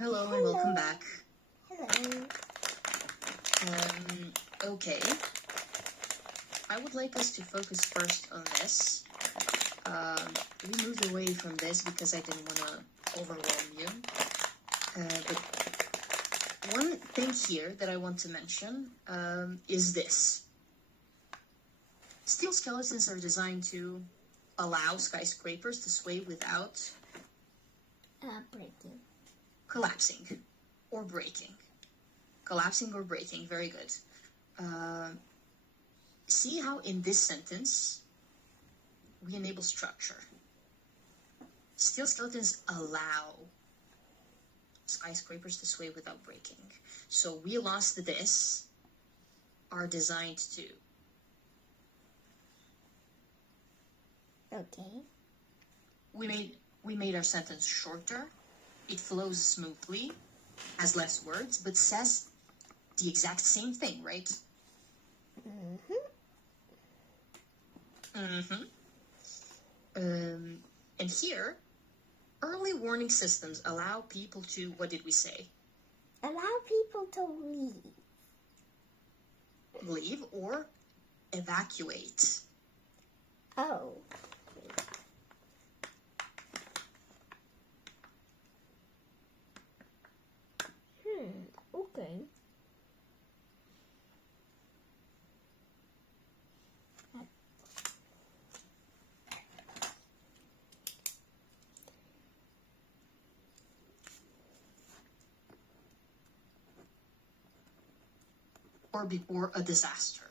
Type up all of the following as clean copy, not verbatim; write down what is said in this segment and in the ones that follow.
Hello and welcome back. Hello. Okay. I would like us to focus first on this. We moved away from this because I didn't want to overwhelm you. But one thing here that I want to mention is this. Steel skeletons are designed to allow skyscrapers to sway without Breaking. collapsing or breaking. Collapsing or breaking, very good. See how in this sentence we enable structure. Steel skeletons allow skyscrapers to sway without breaking. So we lost this, are designed to. Okay. We made our sentence shorter. It flows smoothly, has less words, but says the exact same thing, right? And here, early warning systems allow people to, what did we say? Allow people to leave. Leave or evacuate. Oh. Okay. Or before a disaster.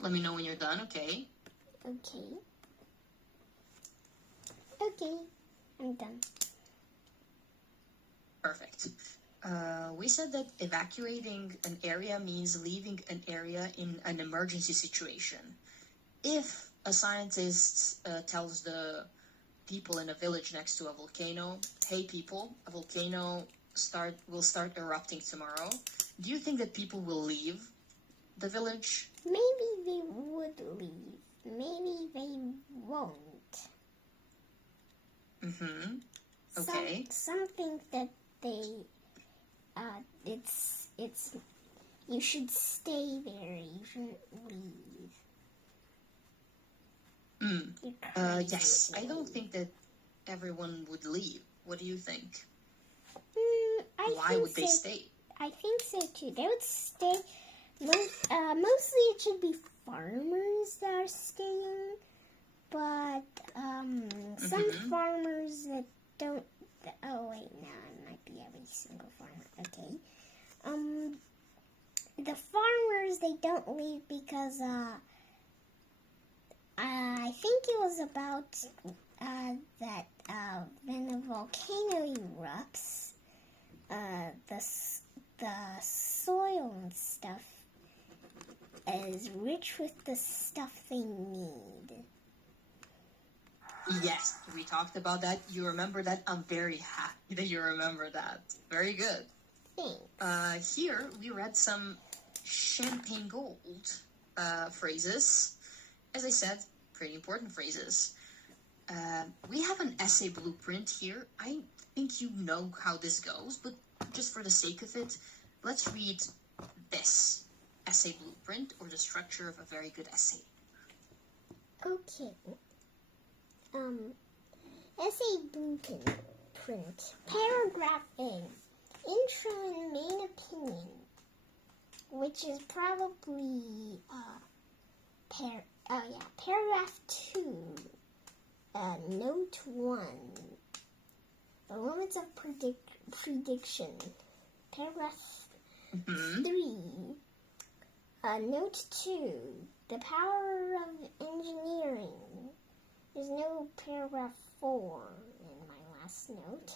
Let me know when you're done, okay? Okay. Okay. I'm done. Perfect. We said that evacuating an area means leaving an area in an emergency situation. If a scientist tells the people in a village next to a volcano, hey people, a volcano will start erupting tomorrow, do you think that people will leave the village? Maybe they would leave. Maybe they won't. Okay. Some think that they, it's, you should stay there. You shouldn't leave. Yes, I don't think that everyone would leave. What do you think? Why would they stay? I think so too. They would stay. Mostly it should be farmers that are staying, but some farmers that don't. Oh wait, no, it might be every single farmer. Okay. The farmers, they don't leave because I think it was about that when a volcano erupts, the soil and stuff is rich with the stuff they need. Yes, we talked about that. You remember that? I'm very happy that you remember that. Very good. Thanks. Here, we read some champagne gold phrases. As I said, pretty important phrases. We have an essay blueprint here. I think you know how this goes, but just for the sake of it, let's read this essay blueprint, or the structure of a very good essay. Okay. Essay blueprint. Paragraph A. Intro and main opinion, which is probably paragraph 2. Note 1. The limits of prediction. Paragraph 3. Note 2. The power of engineering. There's no paragraph 4 in my last note.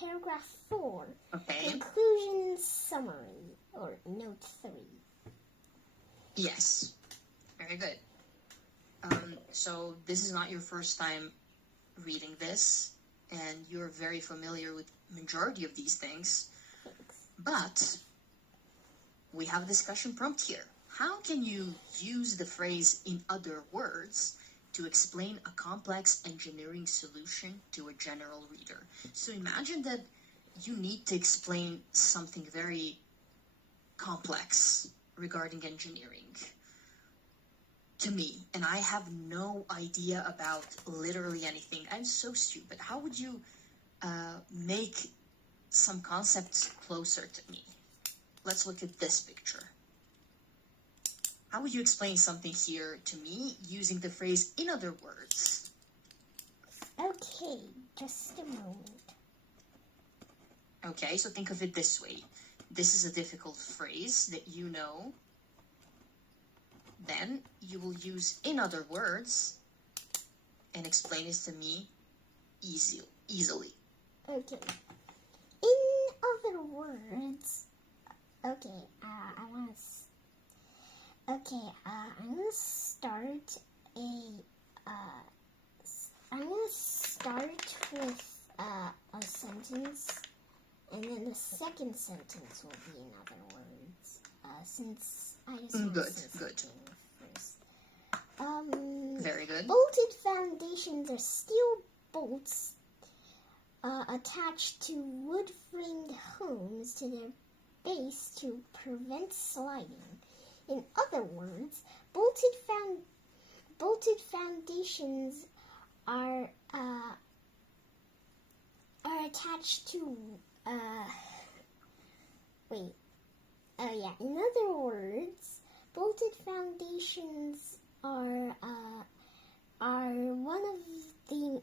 Paragraph 4. Okay. Conclusion summary, or note 3. Yes. Very good. So this is not your first time reading this, and you're very familiar with majority of these things. Thanks. But we have a discussion prompt here. how can you use the phrase "in other words" to explain a complex engineering solution to a general reader? So imagine that you need to explain something very complex regarding engineering to me, and I have no idea about literally anything. I'm so stupid. How would you make some concepts closer to me? Let's look at this picture. How would you explain something here to me using the phrase "in other words"? Okay, just a moment. Okay, so think of it this way. This is a difficult phrase that you know. Then you will use "in other words" and explain it to me easily. Okay. In other words, okay, I'm gonna start with a sentence, and then the second sentence will be in other words. Since I just want to say something first. Very good. Bolted foundations are steel bolts attached to wood-framed homes to their base to prevent sliding. In other words, bolted foundations are attached to in other words, bolted foundations are one of the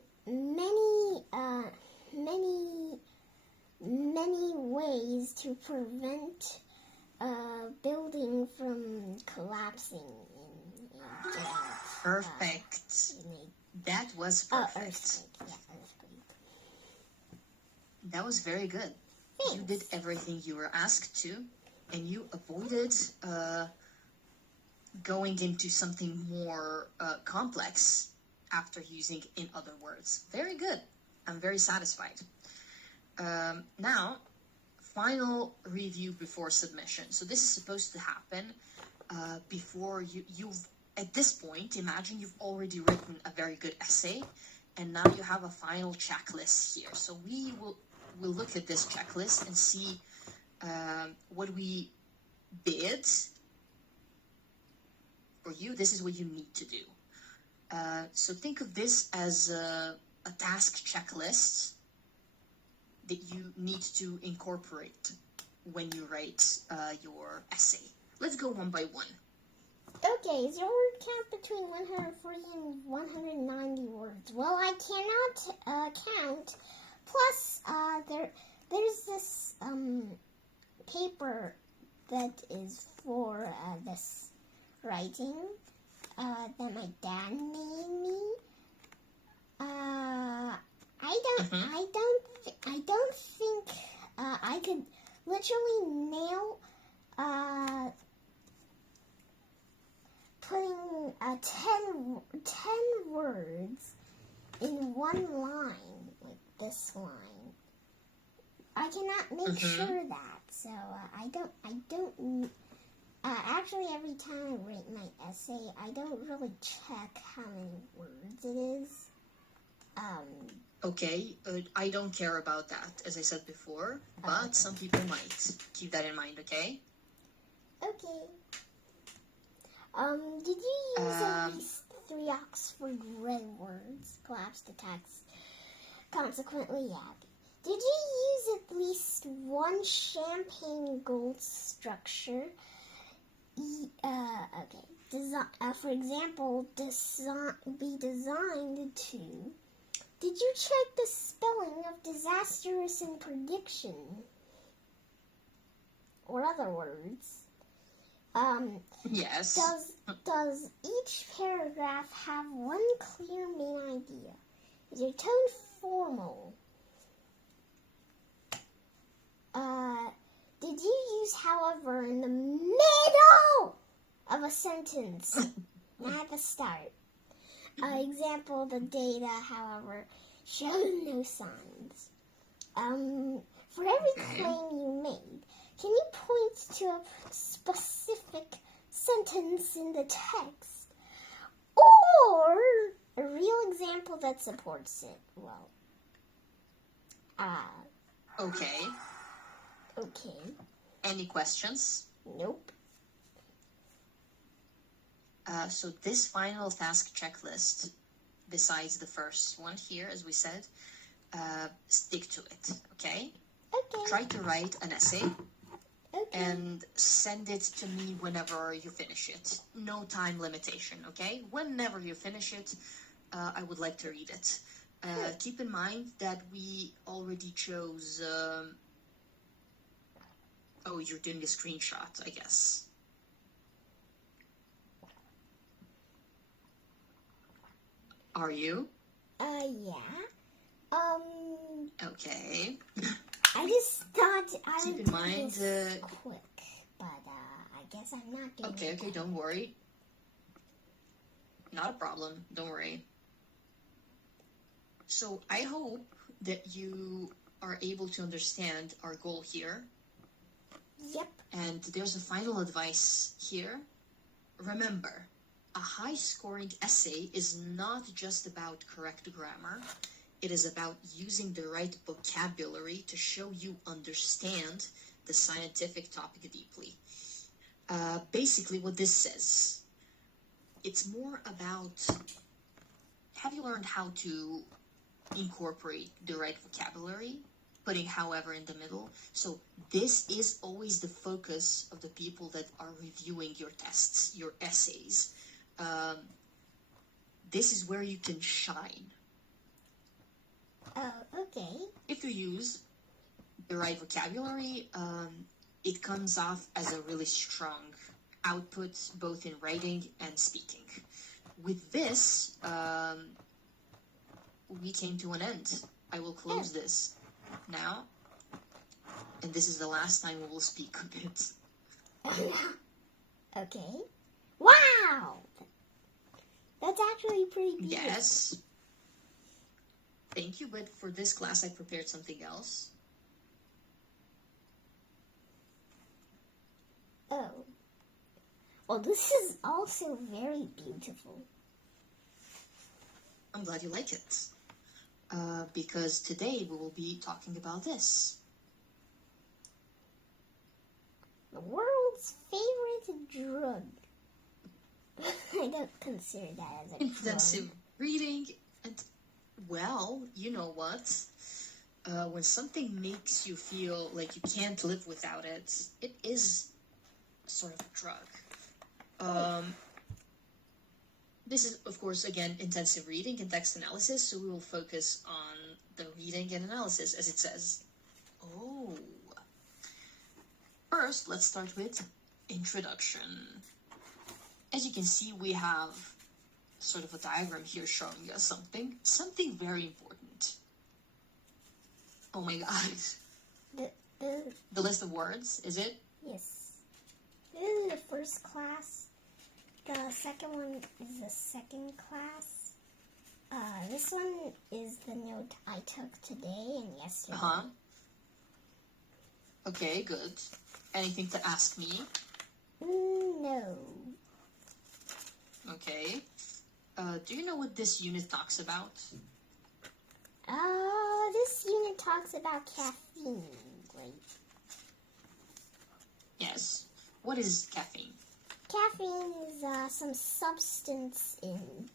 many ways to prevent a building from collapsing in Perfect. That was perfect. Earthquake. That was very good. Thanks. You did everything you were asked to, and you avoided going into something more complex after using "in other words." Very good. I'm very satisfied. Now, final review before submission. So this is supposed to happen before you've, at this point, imagine you've already written a very good essay, and now you have a final checklist here. So we'll look at this checklist and see what we did for you. This is what you need to do. So think of this as a task checklist that you need to incorporate when you write your essay. Let's go one by one. Okay, is your word count between 140 and 190 words? Well, I cannot count. Plus, there's this paper that is for this writing that my dad made me. I don't think I could literally nail putting 10 words in one line, like this line. I cannot make sure that, so I don't. Actually, every time I write my essay, I don't really check how many words it is. Okay, I don't care about that, as I said before, but some people might. Keep that in mind, okay? Okay. Did you use at least 3 Oxford red words? Collapse the text. Consequently, yeah. Did you use at least 1 champagne gold structure? Okay. For example, be designed to. Did you check the spelling of disastrous in prediction? Or other words? Yes. Does each paragraph have one clear main idea? Is your tone formal? Did you use however in the middle of a sentence, not at the start? Example, the data, however, shows no signs. For every claim you made, can you point to a specific sentence sentence in the text, or a real example that supports it. Well, Okay. okay. Any questions? Nope. So this final task checklist, besides the first one here, as we said, stick to it, okay? Okay. Try to write an essay Okay. and send it to me whenever you finish it. No time limitation, okay? Whenever you finish it, I would like to read it. Keep in mind that we already chose... oh, you're doing a screenshot, I guess. Are you? Yeah. Okay. I just thought I Keep would in mind, do this quick, but I guess I'm not doing Okay, it. don't worry. Not a problem, don't worry. So I hope that you are able to understand our goal here. Yep. And there's a final advice here. Remember, a high-scoring essay is not just about correct grammar. It is about using the right vocabulary to show you understand the scientific topic deeply. Basically, what this says, it's more about, have you learned how to incorporate the right vocabulary, putting however in the middle? So this is always the focus of the people that are reviewing your tests, your essays. This is where you can shine. Oh, okay. If you use the right vocabulary, it comes off as a really strong output, both in writing and speaking. With this, we came to an end. I will close this now, and this is the last time we will speak of it. Okay. Wow! That's actually pretty beautiful. Yes. Thank you, but for this class I prepared something else. Oh. Well, this is also very beautiful. I'm glad you like it. Because today we will be talking about this. The world's favorite drug. I don't consider that as a Intensive drug. reading and, well, you know what? When something makes you feel like you can't live without it, it is sort of a drug. This is, of course, again, intensive reading and text analysis, so we will focus on the reading and analysis, as it says. Oh. First, let's start with introduction. As you can see, we have sort of a diagram here showing us something very important. Oh my god. The list of words, is it? Yes. This is the first class. The second one is the second class. This one is the note I took today and yesterday. Uh-huh. Okay, good. Anything to ask me? No. Okay. Do you know what this unit talks about? This unit talks about caffeine, right? Yes. What is caffeine? Caffeine is some substance in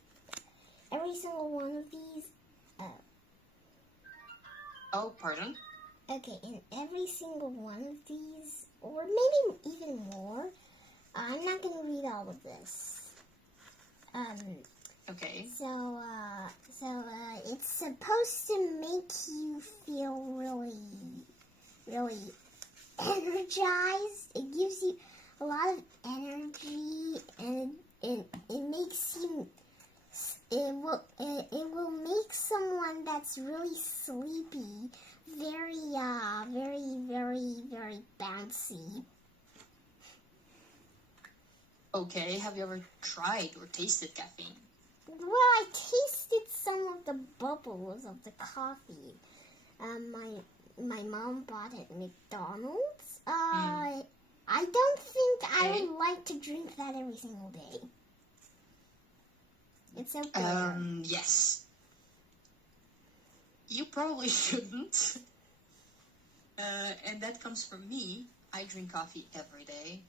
every single one of these. Oh, pardon? Okay, in every single one of these, or maybe even more. I'm not going to read all of this. Okay. So it's supposed to make you feel really, really energized. It gives you a lot of energy, and it makes you. It will make someone that's really sleepy very bouncy. Okay, have you ever tried or tasted caffeine? Well, I tasted some of the bubbles of the coffee. My mom bought it at McDonald's. I I don't think I would like to drink that every single day. It's so bitter. Yes. You probably shouldn't. And that comes from me. I drink coffee every day.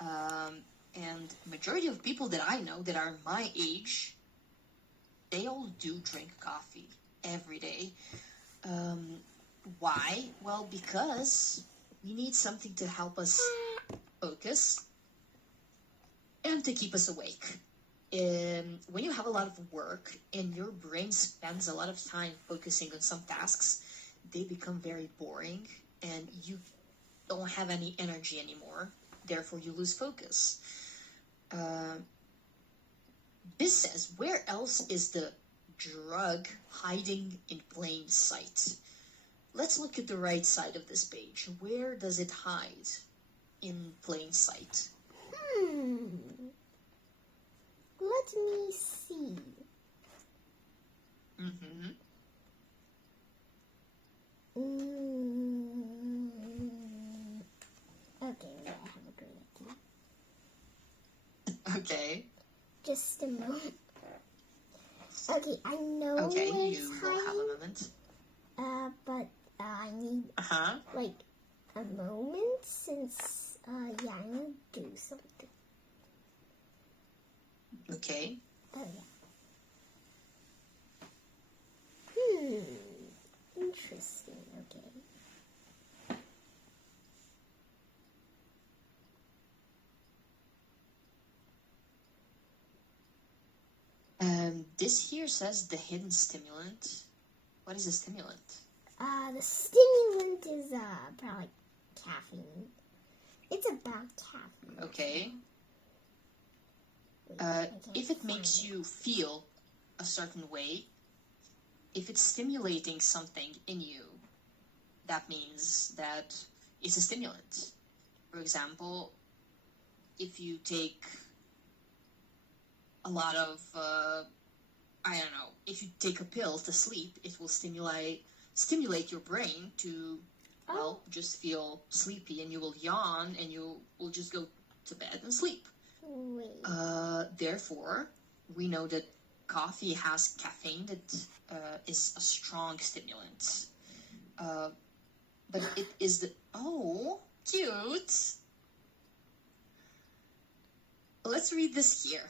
And majority of people that I know that are my age, they all do drink coffee every day. Why? Well, because we need something to help us focus and to keep us awake. When you have a lot of work and your brain spends a lot of time focusing on some tasks, they become very boring and you don't have any energy anymore. Therefore, you lose focus. This says, where else is the drug hiding in plain sight? Let's look at the right side of this page. Where does it hide in plain sight? Let me see. Mm-hmm. Okay, I have a great idea. Okay. Just a moment. Okay, I know Okay, where it's you will have a hiding. moment. But I need Uh-huh. like a moment since I need to do something. Okay. Oh yeah. Interesting. Okay. This here says the hidden stimulant. What is a stimulant? The stimulant is probably caffeine. It's about caffeine. Okay. Wait, I can't If it find makes you feel a certain way, if it's stimulating something in you, that means that it's a stimulant. For example, if you take a lot of, I don't know, if you take a pill to sleep, it will stimulate your brain to, well, just feel sleepy, and you will yawn and you will just go to bed and sleep. Wait. Therefore, we know that coffee has caffeine that is a strong stimulant. But it is cute. Let's read this here.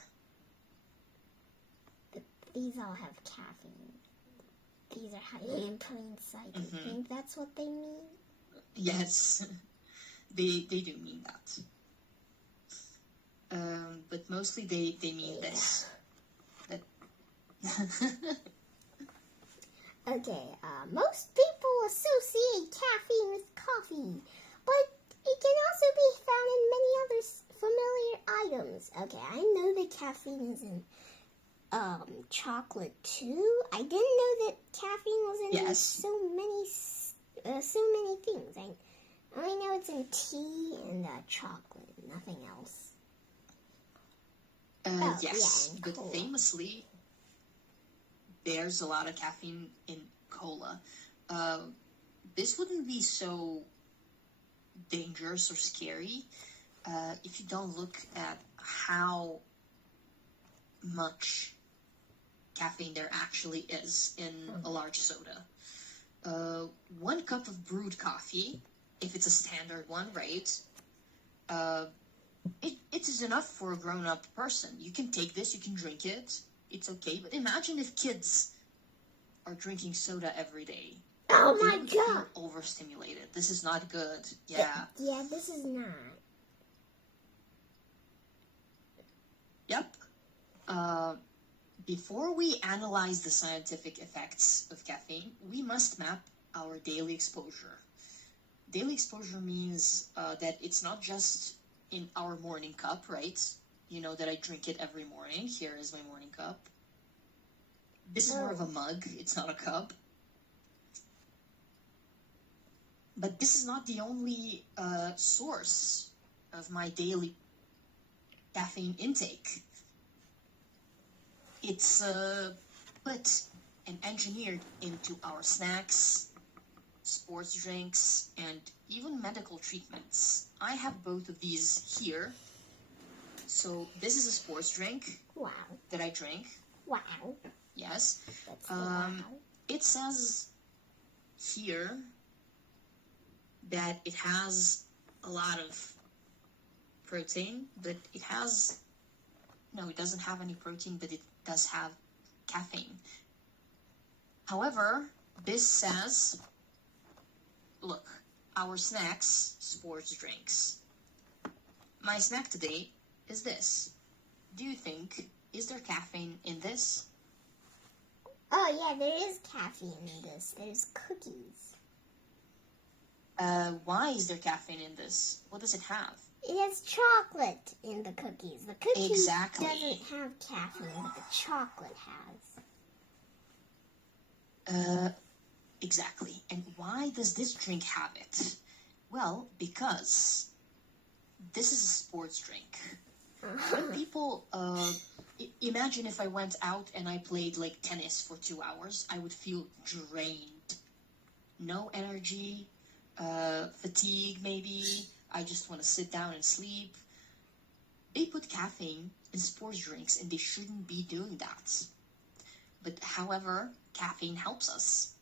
These all have caffeine. These are hiding in plain sight. I think that's what they mean. Yes, they do mean that. But mostly they mean this. That Okay, most people associate caffeine with coffee, but it can also be found in many other familiar items. Okay, I know that caffeine is in chocolate too. I didn't know that caffeine was in Yes. so many things. I only know it's in tea and chocolate, nothing else. yes, and but cola. famously, there's a lot of caffeine in cola. This wouldn't be so dangerous or scary if you don't look at how much caffeine there actually is in a large soda. 1 cup of brewed coffee, if it's a standard one, right? It is enough for a grown-up person. You can take this, you can drink it, it's okay. But imagine if kids are drinking soda every day. Oh They my would feel god! overstimulated. This is not good. Yeah. Yeah, this is not. Yep. Before we analyze the scientific effects of caffeine, we must map our daily exposure. Daily exposure means that it's not just in our morning cup, right? You know that I drink it every morning. Here is my morning cup. This is more of a mug. It's not a cup. But this is not the only source of my daily caffeine intake. It's put and engineered into our snacks, sports drinks, and even medical treatments. I have both of these here. So this is a sports drink Wow. that I drink. Wow. Yes. That's the wow. It says here that it has a lot of protein, but it has, no, it doesn't have any protein, but it does have caffeine. However, this says, look, our snacks, sports drinks. My snack today is this. Do you think, is there caffeine in this? Oh, yeah, there is caffeine in this. There's cookies. Why is there caffeine in this? What does it have? It has chocolate in the cookies. The cookies Exactly. doesn't have caffeine, but the chocolate has. Exactly. And why does this drink have it? Well, because this is a sports drink. When people, imagine if I went out and I played like tennis for 2 hours, I would feel drained. No energy, fatigue maybe. I just want to sit down and sleep. They put caffeine in sports drinks and they shouldn't be doing that. But however, caffeine helps us.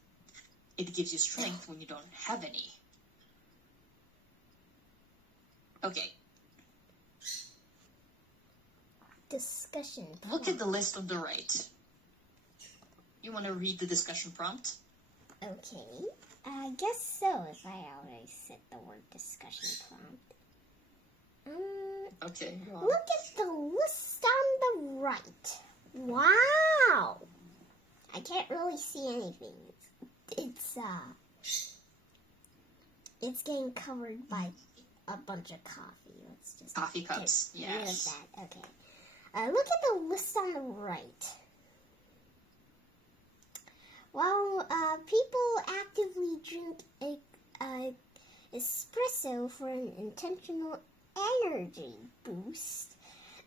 It gives you strength when you don't have any. Okay. Discussion. Look at the list on the right. You want to read the discussion prompt? Okay. I guess so, if I already said the word discussion prompt. Okay. Well, Look at the list on the right. Wow! I can't really see anything. It's getting covered by a bunch of coffee. Let's just coffee cups. get rid of Yes. that. Okay. Look at the list on the right. Well, people actively drink a espresso for an intentional energy boost.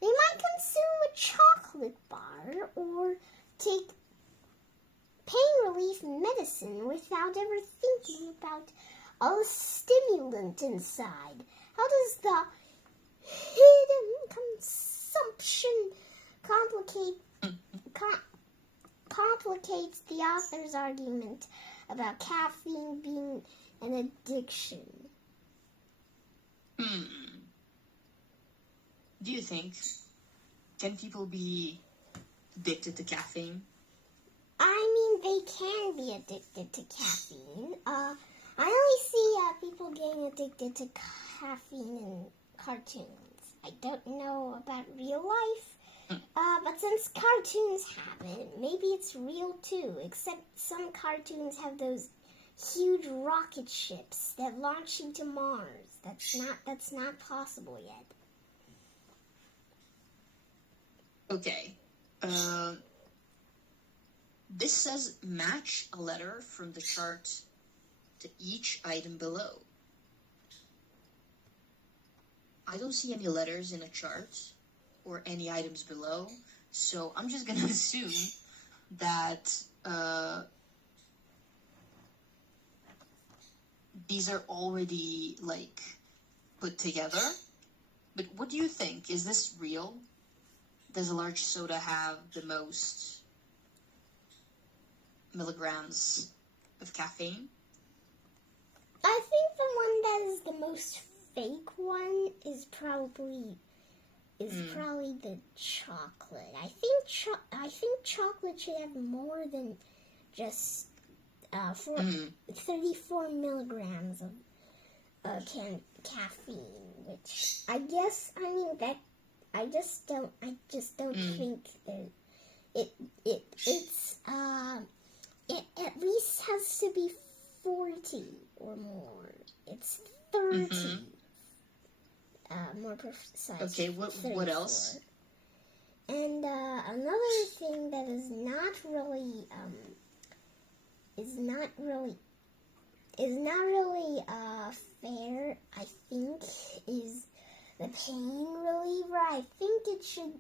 They might consume a chocolate bar or take pain relief medicine without ever thinking about all the stimulant inside. How does the hidden consumption complicates the author's argument about caffeine being an addiction? Do you think, can people be addicted to caffeine? I mean, they can be addicted to caffeine. I only see people getting addicted to caffeine in cartoons. I don't know about real life, but since cartoons have it, maybe it's real too, except some cartoons have those huge rocket ships that launch into Mars. That's not possible yet. Okay. This says match a letter from the chart to each item below. I don't see any letters in a chart or any items below, so I'm just going to assume that these are already like put together. But what do you think? Is this real? Does a large soda have the most milligrams of caffeine? I think the one that is the most fake one is probably the chocolate. I think chocolate should have more than just 34 milligrams of caffeine, which I just don't think that it at least has to be 40 or more. It's 30. More precise. Okay, what else? And another thing that is not really fair, I think, is the pain reliever. I think it should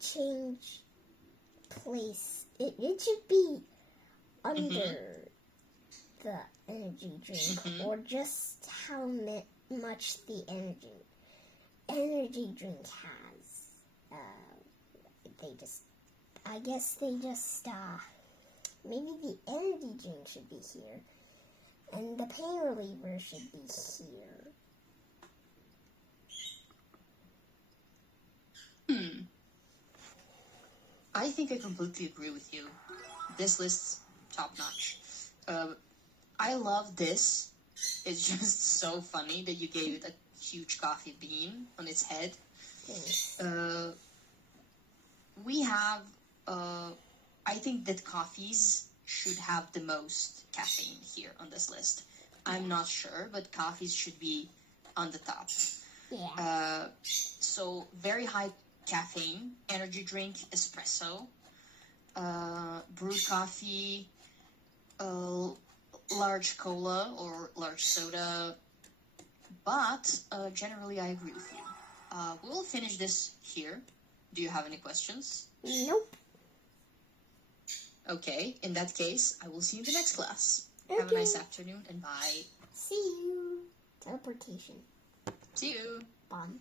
change place. It should be under the energy drink, or just how much the energy drink has. I guess they just maybe the energy drink should be here, and the pain reliever should be here. I think I completely agree with you. This list's top notch. I love this. It's just so funny that you gave it a huge coffee bean on its head. Thanks. We have, I think that coffees should have the most caffeine here on this list. I'm not sure, but coffees should be on the top. Yeah. So very high caffeine, energy drink, espresso, brewed coffee, large cola or large soda. But generally, I agree with you. We'll finish this here. Do you have any questions? Nope. Okay, in that case, I will see you in the next class. Okay. Have a nice afternoon and bye. See you. Teleportation. See you. Bomb.